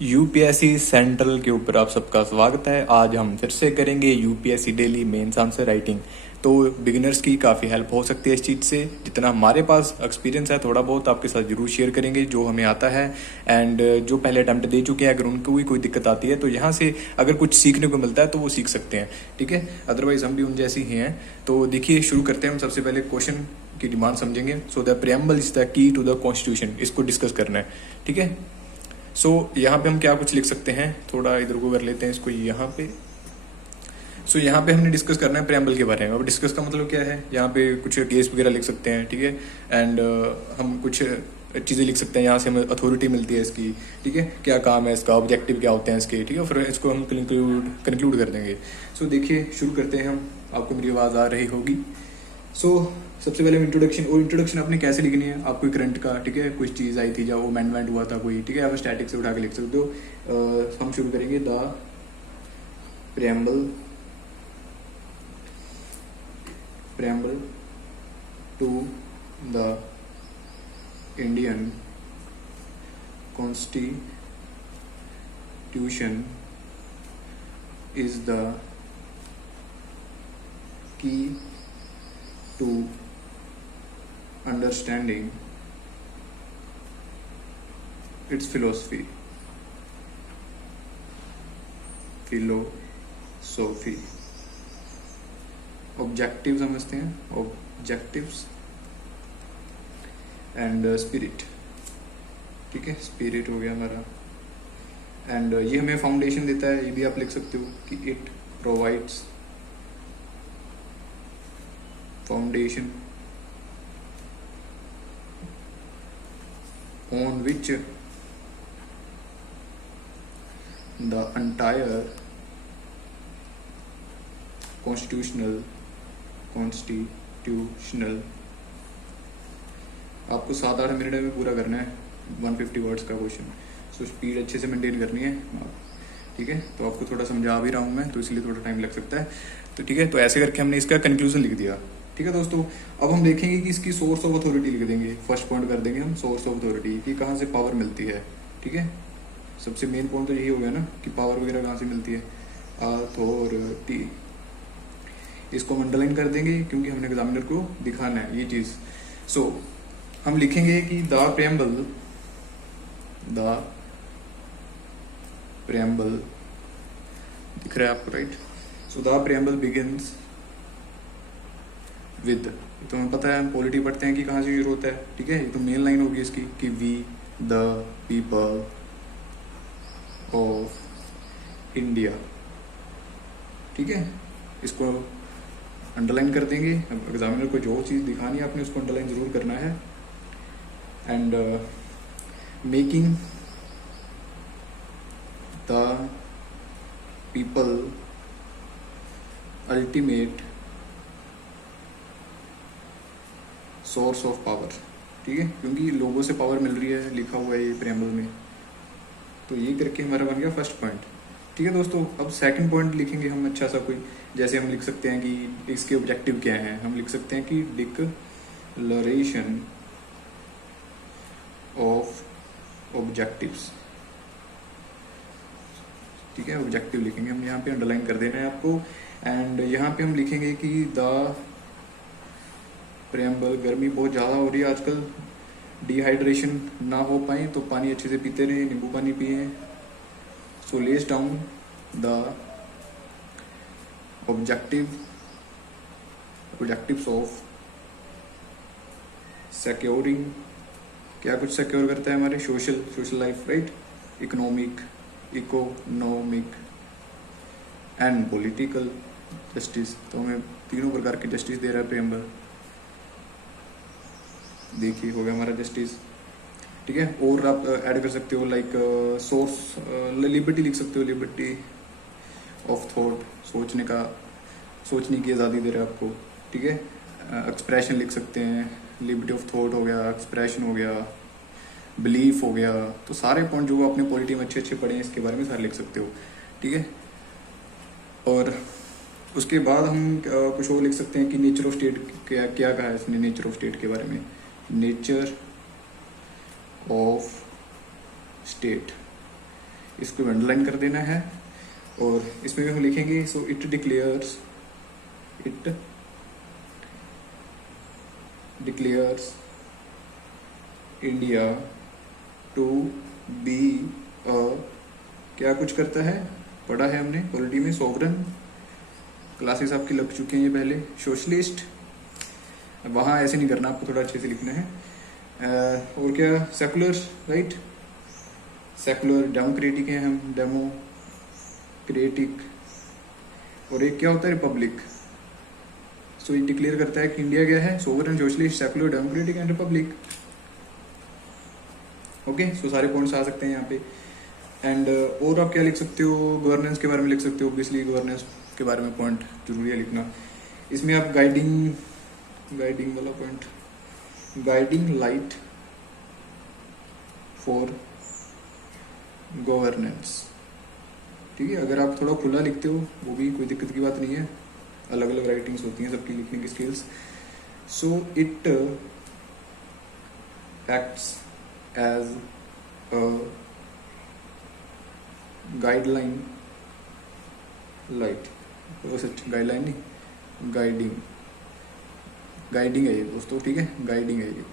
UPSC central के ऊपर आप सबका स्वागत है। आज हम फिर से करेंगे UPSC daily mains answer writing. तो बिगिनर्स की काफ़ी हेल्प हो सकती है इस चीज़ से। जितना हमारे पास एक्सपीरियंस है थोड़ा बहुत आपके साथ ज़रूर शेयर करेंगे जो हमें आता है। एंड जो पहले अटैम्प्ट दे चुके हैं अगर उनको भी कोई दिक्कत आती है तो यहाँ से अगर कुछ सीखने को मिलता है तो वो सीख सकते हैं, ठीक है। अदरवाइज हम भी उन जैसे ही हैं। तो देखिए शुरू करते हैं हम। सबसे पहले क्वेश्चन की डिमांड समझेंगे। So the preamble is the key to the constitution, इसको डिस्कस करना है, ठीक है। सो यहाँ पे हम क्या कुछ लिख सकते हैं, थोड़ा इधर को कर लेते हैं इसको यहाँ पे। सो यहाँ पे हमने डिस्कस करना है प्रेम्बल के बारे में। अब डिस्कस का मतलब क्या है, यहाँ पे कुछ केस वगैरह लिख सकते हैं, ठीक है। एंड हम कुछ चीज़ें लिख सकते हैं, यहाँ से हमें अथॉरिटी मिलती है इसकी, ठीक है, क्या काम है इसका, ऑब्जेक्टिव क्या होते हैं इसके, ठीक है। फिर इसको हम कंक्लूड कर देंगे। सो देखिए शुरू करते हैं हम। आपको मेरी आवाज़ आ रही होगी। सो सबसे पहले इंट्रोडक्शन। और इंट्रोडक्शन आपने कैसे लिखनी है, आपको करंट का, ठीक है, कुछ चीज़ आई थी जब वो अमेंडमेंट हुआ था कोई, ठीक है, आप स्टैटिक से उठा के लिख सकते हो। हम शुरू करेंगे the preamble to the Indian Constitution is the key to understanding its philosophy. Objective समझते हैं, ऑब्जेक्टिव्स एंड स्पिरिट, ठीक है, स्पिरिट हो गया हमारा। एंड ये हमें फाउंडेशन देता है, ये भी आप लिख सकते हो कि it provides foundation on which the entire constitutional आपको 7-8 मिनट में पूरा करना है 150 वर्ड्स का क्वेश्चन। सो स्पीड अच्छे से मेंटेन करनी है, ठीक है। तो आपको थोड़ा समझा भी रहा हूँ मैं, तो इसलिए थोड़ा टाइम लग सकता है, तो ठीक है। तो ऐसे करके हमने इसका कंक्लूजन लिख दिया, ठीक है दोस्तों। अब हम देखेंगे कि इसकी सोर्स ऑफ अथॉरिटी लिख देंगे। फर्स्ट पॉइंट कर देंगे हम सोर्स ऑफ अथॉरिटी कि कहाँ से पावर मिलती है, ठीक है। सबसे मेन पॉइंट तो यही हो गया ना कि पावर वगैरह कहाँ से मिलती है, अथॉरिटी। इसको हम अंडरलाइन कर देंगे क्योंकि हमने एग्जामिनर को दिखाना है ये चीज। सो हम लिखेंगे कि द प्रेम्बल दिख रहा है आपको, right. So the preamble begins with, तो हमें पता है, हम पॉलिटी पढ़ते हैं कि कहाँ से शुरू होता है, ठीक है। ये तो मेन लाइन होगी इसकी कि we the people of India, ठीक है। इसको अंडरलाइन कर देंगे। एग्जामिनर को जो चीज़ दिखानी है आपने उसको अंडरलाइन जरूर करना है। And making the people ultimate source of power, ठीक है, क्योंकि लोगों से पावर मिल रही है, लिखा हुआ है ये प्रेम्बल में। तो ये करके हमारा बन गया फर्स्ट पॉइंट, ठीक है दोस्तों। अब सेकंड पॉइंट लिखेंगे हम अच्छा सा कोई, जैसे हम लिख सकते हैं कि इसके ऑब्जेक्टिव क्या हैं। हम लिख सकते हैं कि डिक्लेरेशन ऑफ ऑब्जेक्टिव्स, ठीक है, ऑब्जेक्टिव लिखेंगे हम, यहाँ पे अंडरलाइन कर देना है आपको। एंड यहाँ पे हम लिखेंगे कि द प्रेम्बल, गर्मी बहुत ज़्यादा हो रही है आजकल, डिहाइड्रेशन ना हो पाए तो पानी अच्छे से पीते रहे, नींबू पानी पिए। So lays down the objectives of securing, क्या कुछ सिक्योर करता है हमारे social life, right, economic and political justice. तो हमें तीनों प्रकार के जस्टिस दे रहा है प्रेम्बल। देखिए हो गया हमारा जस्टिस, ठीक है। और आप ऐड कर सकते हो लाइक सोर्स, लिबर्टी लिख सकते हो, लिबर्टी ऑफ थॉट, सोचने की आज़ादी दे रहा है आपको, ठीक है। एक्सप्रेशन लिख सकते हैं, लिबर्टी ऑफ थॉट हो गया, एक्सप्रेशन हो गया, बिलीफ हो गया। तो सारे पॉइंट जो आपने पॉलिटी में अच्छे पढ़े हैं इसके बारे में सारे लिख सकते हो, ठीक है। और उसके बाद हम कुछ और लिख सकते हैं कि नेचर ऑफ स्टेट क्या क्या कहा है इसने नेचर ऑफ स्टेट के बारे में। नेचर ऑफ स्टेट, इसको अंडरलाइन कर देना है। और इसमें भी हम लिखेंगे so it declares India to be a, क्या कुछ करता है, पढ़ा है हमने पॉलिटी में, सोवरन, क्लासेस आपकी लग चुकी हैं ये पहले, सोशलिस्ट, वहाँ ऐसे नहीं करना, आपको थोड़ा अच्छे से लिखना है। और क्या, सेकुलर, राइट, सेकुलर, डेमोक्रेटिक हैं हम, डेमोक्रेटिक, और एक क्या होता है, रिपब्लिक। सो ये डिक्लेयर करता है कि इंडिया क्या है, sovereign, socialist, secular, democratic and republic. Okay, so सारे पॉइंट्स आ सकते हैं यहाँ पे। एंड और आप क्या लिख सकते हो, गवर्नेंस के बारे में लिख सकते हो, ऑब्वियसली गवर्नेंस के बारे में पॉइंट जरूरी है लिखना। इसमें आप गाइडिंग वाला point, guiding light for governance, ठीक है। अगर आप थोड़ा खुला लिखते हो वो भी कोई दिक्कत की बात नहीं है, अलग अलग राइटिंग्स होती हैं सबकी लिखने की skills. So it acts as a guideline light, guideline नहीं, गाइडिंग है ये दोस्तों, ठीक है, गाइडिंग है ये,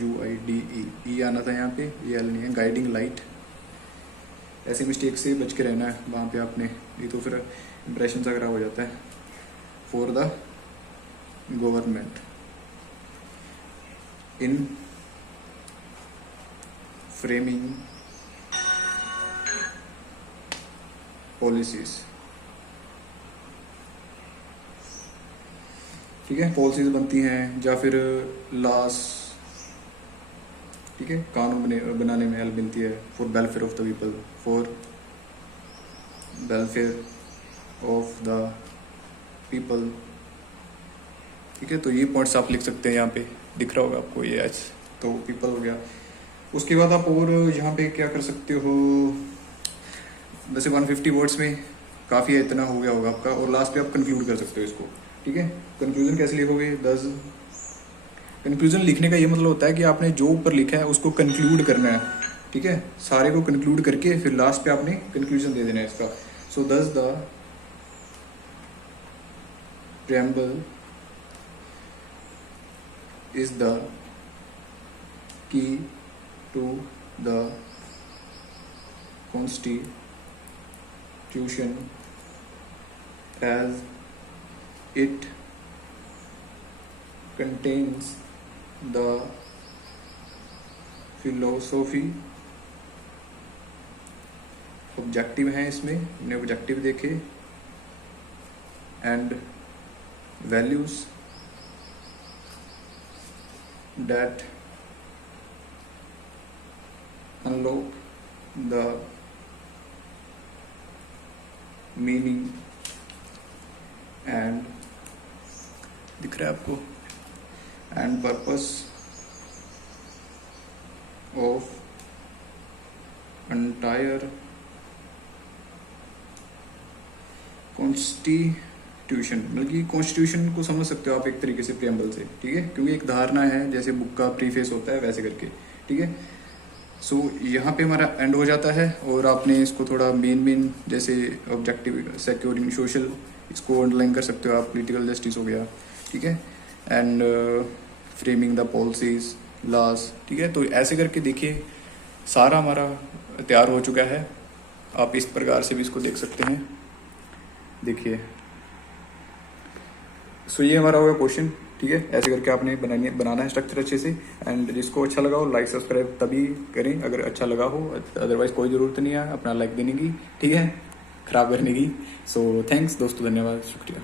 GUIDE आना था यहाँ पे, ये एल नहीं है, गाइडिंग लाइट। ऐसे मिस्टेक से बच के रहना है वहाँ पे आपने, ये तो फिर इंप्रेशन सा खराब हो जाता है। For the government in framing policies, ठीक है, पॉलिसीज बनती हैं या फिर लॉस, ठीक है, कानून बनाने में हेल्प मिलती है। For welfare of the people, for welfare of the people, ठीक है। तो ये पॉइंट्स आप लिख सकते हैं, यहाँ पे दिख रहा होगा आपको ये एच, तो पीपल हो गया। उसके बाद आप और यहाँ पे क्या कर सकते हो, वैसे 150 वर्ड्स में काफ़ी है, इतना हो गया होगा आपका। और लास्ट पे आप कंक्लूड कर सकते हो इसको, ठीक है। कंक्लूजन कैसे लिखोगे, कंक्लूजन लिखने का ये मतलब होता है कि आपने जो ऊपर लिखा है उसको कंक्लूड करना है, ठीक है, सारे को कंक्लूड करके फिर लास्ट पे आपने कंक्लूजन दे देना है इसका। सो दस the preamble is the key to the constitution as it contains the philosophy, objective हैं इसमें, हमने ऑब्जेक्टिव देखे, and values that unlock the meaning and दिख रहा है आपको, and purpose of entire constitution, मतलब कि कॉन्स्टिट्यूशन को समझ सकते हो आप एक तरीके से प्रियम्बल से, ठीक है, क्योंकि एक धारणा है, जैसे बुक का प्रीफेस होता है वैसे करके, ठीक है। सो यहाँ पे हमारा एंड हो जाता है, और आपने इसको थोड़ा मेन जैसे ऑब्जेक्टिव, सिक्योरिंग, सोशल, इसको अंडरलाइन कर सकते हो आप, पॉलिटिकल जस्टिस हो गया, ठीक है, and framing the policies, loss, ठीक है। तो ऐसे करके देखिए सारा हमारा तैयार हो चुका है। आप इस प्रकार से भी इसको देख सकते हैं, देखिए। सो ये हमारा होगा क्वेश्चन, ठीक है। ऐसे करके आपने बनाना है स्ट्रक्चर अच्छे से। एंड जिसको अच्छा लगा हो लाइक सब्सक्राइब तभी करें अगर अच्छा लगा हो, अदरवाइज कोई ज़रूरत नहीं है अपना लाइक देने की, ठीक है, खराब करने की। सो थैंक्स दोस्तों, धन्यवाद, शुक्रिया।